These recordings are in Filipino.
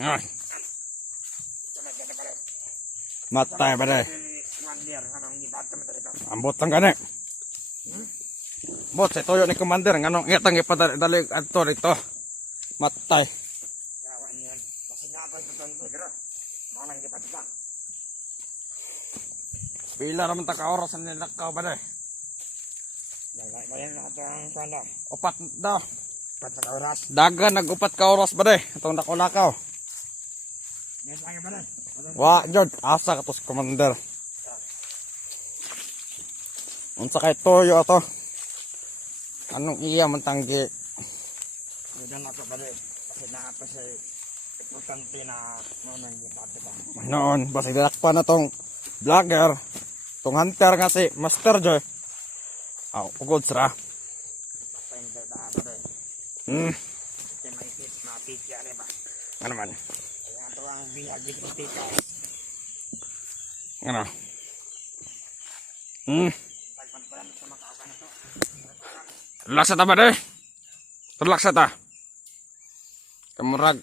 Ay. Matay ba deh? Ambot lang gani. Bot sa toyo ni commander nganong itang ipadali adto dito. Matay. Pila naman ta ka oras ang nilakaw ba deh? Upat daw. Dagan nag-upat ka oras ba deh? Itong nakulakaw. Wah, Jod, asa ka to si commander. Unsa kay toyo ato? Anong iya man tanggi? Udan ako ba deh? Kasi nakapa sa importante na noon yung pagkita. Noon, basta dilakpan na tong vlogger, tong hunter nga si Master Joy. Aw, ugod sira. Pwede ba ba deh? Kasi may hit na pizza rin ba? Ano man? Kaya ito ang bihagi ng tita. Ano? Pagpantalan sa makaka na to. Relax ta ba deh? Relax ta. Kamurag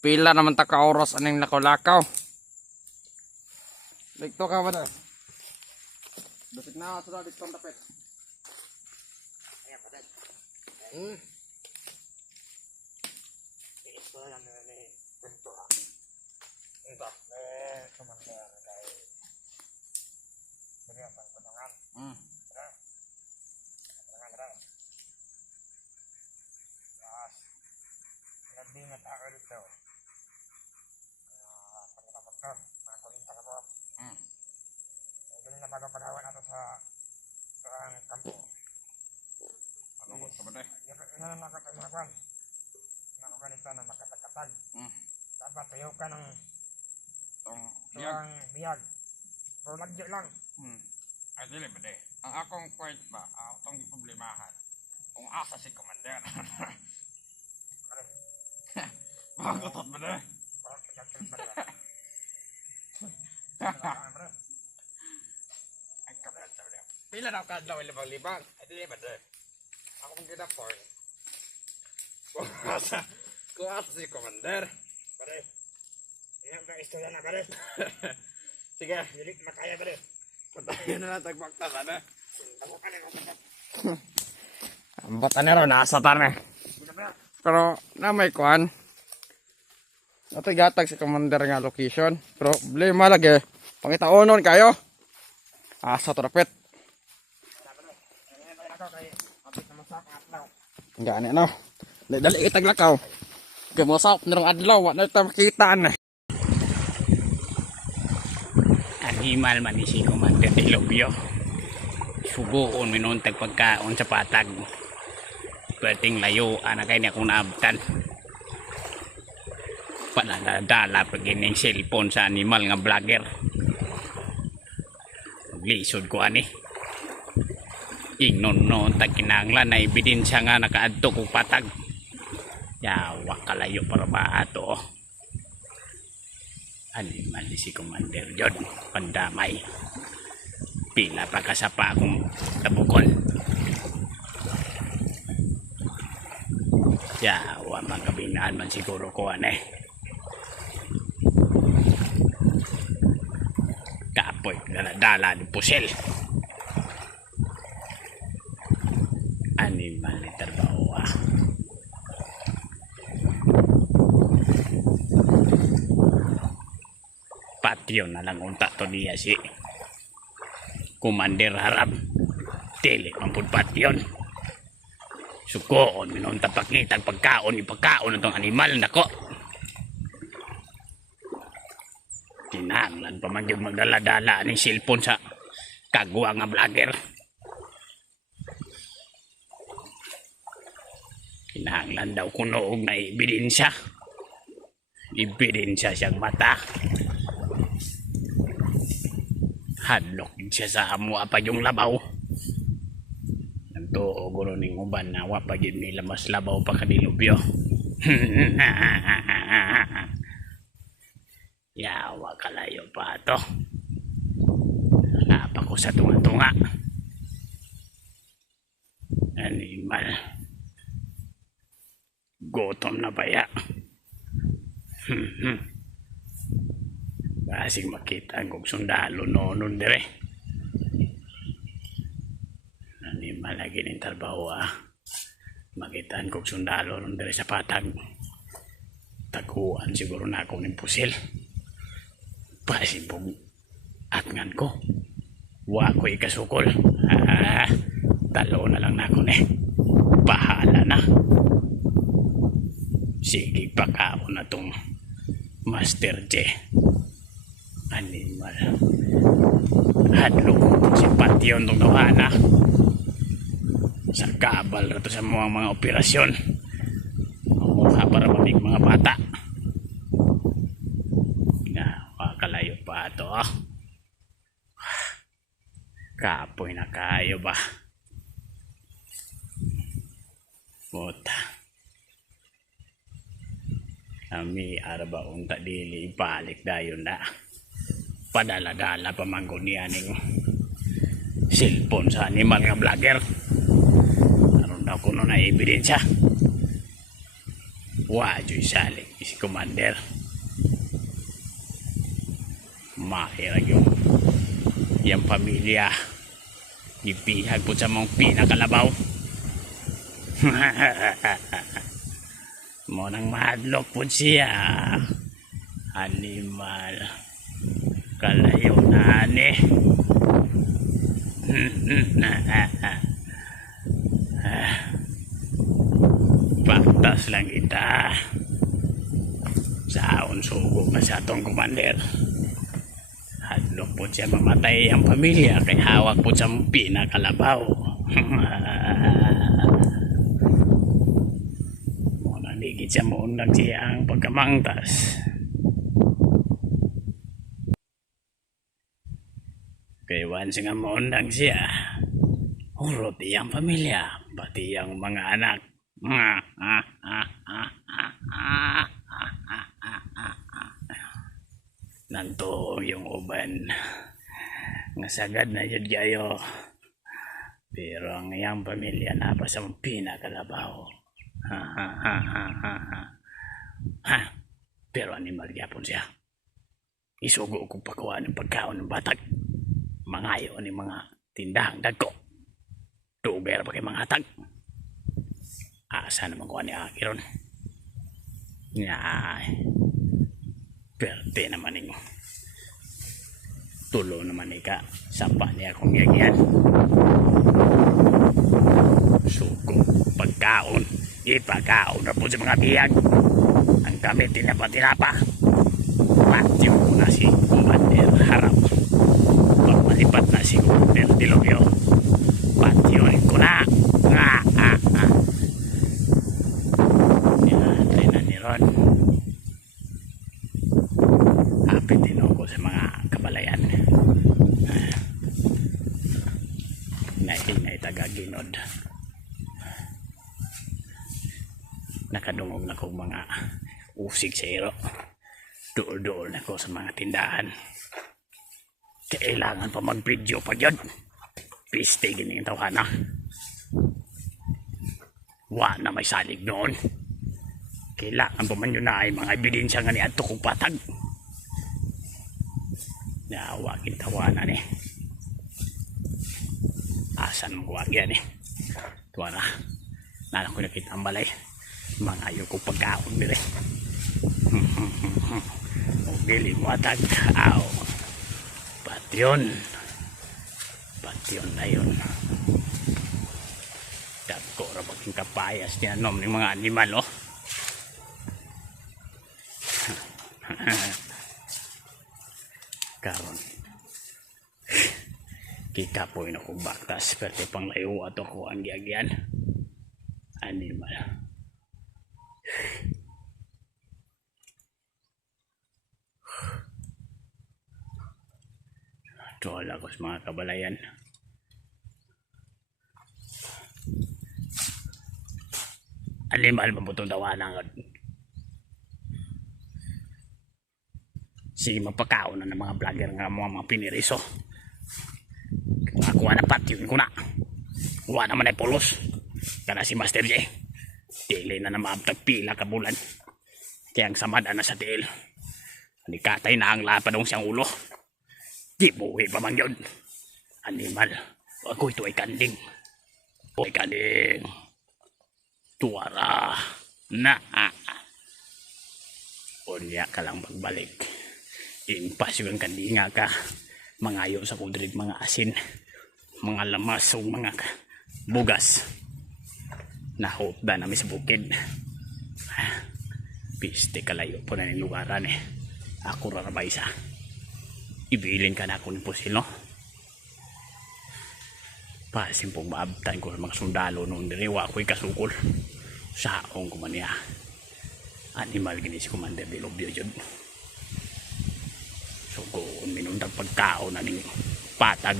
pila naman ta ka oras aning nakulakaw. Dito ka ba deh? Basig na sa dito ang tapet. Ayan ba deh? Ito lang ni punto ah. Ito. Commander dahil beri apa potongan. Potongan dah. Yes. Lebih ngetah dito. Pagkakapagkar, makakulinta ka po. Ito na pagkapagawa nato sa kampo. Ano ko sa ba deh? Yan ang nakatayo ng ganito na makatagkatag. Dapat tayo ka ng biyag. Pero lagyo lang. Ay dili ba deh? Ang akong point ba, akong problemahan. Kung asa si commander. Magutot ba deh? Parang pagkakil ba rin? Ay kapalit sa ba deh? Pila na kadlaw libang-libang. Ay dili ba deh? Ako mong ginaporn. Kung asa si commander. Pare, yan ang istorya na pare. Sige, Hindi makaya pare. patayin na lang tagbakta sana. Ako ka na kapatid. Ang bata na rin, nasa tarne. Hindi ba? Pero na may kuhan. Ito gatag si commander nga location. Pero problema lagi. Pangitaunon kayo. Asa to rapit. Ayan ako kay kapit na masak ang atlaw. Gani no. Dali itaglakaw. Kaya mo sa nirong adlaw. Wala na ito makitaan eh. Animal man ni si Commander Delobio. Sugoon minuntag pagkaon sa patag. Pwedeng layo anak kay niya kung naabtan. Paladala pag gining cellphone sa animal nga vlogger. Lisod ko ani. Ingnon no tag kinanglan na ebidensya nga nakaadto kog patag. Yawa kalayo para ba ato. Animal ni si Commander John pandamay. Pila pa kasapa akong tabukon. Yawa magkabinaan man siguro ko ane. Kapoy dala ni pusel. Animal ni trabaho ah. Patio na lang unta to niya si Commander Harap. Dili mampud patyon. Sukoon minunta pakitag pagkaon ipagkaon itong animal nako. Kinahanglan pa man gyud magdala-dala ning cellphone sa kagwa nga vlogger. Kinahanglan daw kuno og na ebidensya. Ebidensya siyang mata. Hadlok siya sa amo pa yung labaw. Nagtuo gulo ning uban na wa pa gyud nila mas labaw pa kadilubyo. Yawa kalayo pa to. Napa ko sa tunga-tunga. Animal. Gutom na baya. Basig makita ang kong sundalo noon dire. Nani malagi ng trabaho Makita ang kong sundalo noon dire sa patag. Taguan siguro na ako ng pusil. Basig pong atngan ko. Wa ko ikasukol. Talo na lang na ako bahala na. Sige pakaon na tong Master J. Animal. Hadlok si Patyon tong nawana. Sa kabal na to sa mga operasyon. Mukha para mamig mga bata. Kalayo pa ito. Kapoy na kayo ba? Puta. Kami araba unta dili ibalik dayon na. Padala-dala pa manggon niya ning cellphone sa animal nga vlogger. Aron daw kuno na ebidensya. Wajoy salik si Commander. Mahirag yung pamilya. Ipihag po sa mong pinakalabaw. Mo nang mahadlok po siya. Animal. Kalayo na Baktas lang kita. Saon sugo na sa atong Commander. Hadlok po siya mamatay ang pamilya kay hawak po sa pinakalabaw. Muna digit siya muundag siya ang pagkamangtas. Kay once nga muundag siya, hurot iyang pamilya, pati iyang mga anak. Nanto yung uban nga sagad na yun kayo, pero ang iyang pamilya na pa sa pinakalabaw. Pero animal yapon siya. Isugo kong pakuha ng pagkaon ng batag. Mangayo ni mga tindahang dagko. Tuber pa kay mga hatag. Asa naman kuha ni Akiron. Perte naman ninyo. Tulo naman ika. Sapa niya akong yagyan. Sugo. Pagkaon. Ipagkaon na po sa mga biyag. Ang kami tinapa-tinapa. Patyo na si Commander Harap. Pagmalipat na si Commander Dilobyo. Patyo rin ko na. Nilatay na ni Ron. Hapit din ako sa mga kabalayan. Naingay taga-ginod. Nakadungog na kong mga usig sa iro. Dool-dool na ko sa mga tindahan. Kailangan pa mag-video pa yun. Piste gini yung tawana. Wa na may salig noon. Kailangan pa man yun na ay mga ebidensya nga ni ato kong patag. Nawagin tawanan Asan mo kuwag yan Tuwana. Nalang ko nakita ang balay. Mga ayoko pagkaon nila Dili mo atag. Aw. Patyon na yun. Dagko ra baging kapayas niya nom ng mga animal karon kikapoy na kong baktas pero pang layo ato ko ang giagyan animal. Wala ko sa mga kabalayan. Animal mabutong tawanan. Sige mapakaon na ng mga vlogger nga mga piniriso. Kung ako na patyon ko na. Huwag naman ay polos. Kana si Master J. Dili na namabtag pila ka bulan. Kaya ang samad na sa tiil. Anikatay na ang lapadong siyang ulo. Di buhi pa man yun. Animal. Ako ito ay kanding. O ay kanding. Tuwara. Na. Unya ka lang magbalik. Impas yung kandinga ka. Mangayo sa kudrig mga asin. Mga lamas o mga bugas. Nahotda namin sa bukid. Piste kalayo po na ng lugaran eh. Ako rarabay sa. Ibilin ka na ako ng pusil, no? Pasim pong maabtan ko ng mga sundalo noon diriwa ako'y kasukol. Saong ko man niya. Animal gini si Commander de Lobio yun. So kung minundang pagkao na ning patag.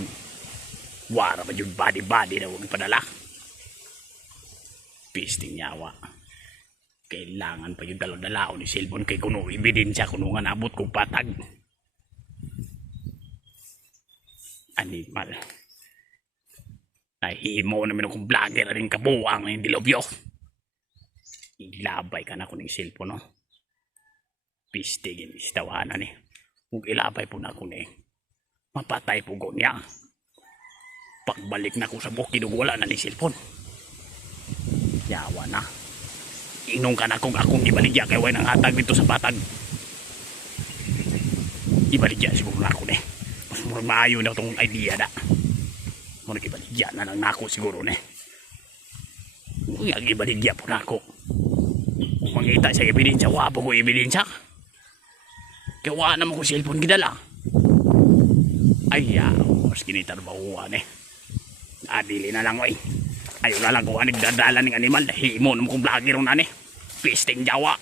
Wara ba yun body-body na huwag padala. Pisting nyawa. Kailangan pa yung dalaw-dalao ni Silbon kay kuno ebidensya kuno nga nabot kong patag. Animal. Nahimo namin akong vlogger rin kabuang ng Dilobyo. Ilabay ka na ko ng Silbon, no? Pistigin istawanan eh. Kung ilabay po na ko ni mapatay po ko niya. Pagbalik na ko sa bukid wala na ni Silbon. Yawa na. Inong ka na kung akong ibaligya kay way nang hatag dito sa patag. Ibaligya siguro na ako ne. Mas maayo na itong idea na. Muna ibaligya na lang nako siguro ne. Ang ibaligya po na ako. Kung mangita sa ebidensya, wapo ko ebidensya. Kaya wala naman ko cellphone gidala. Ay yaw, mas kinitarbahuan eh. Adili na lang way. Ayaw na lang kung anong dadala ng animal. Himo naman kong vlogger na ni. Pisting Jawa.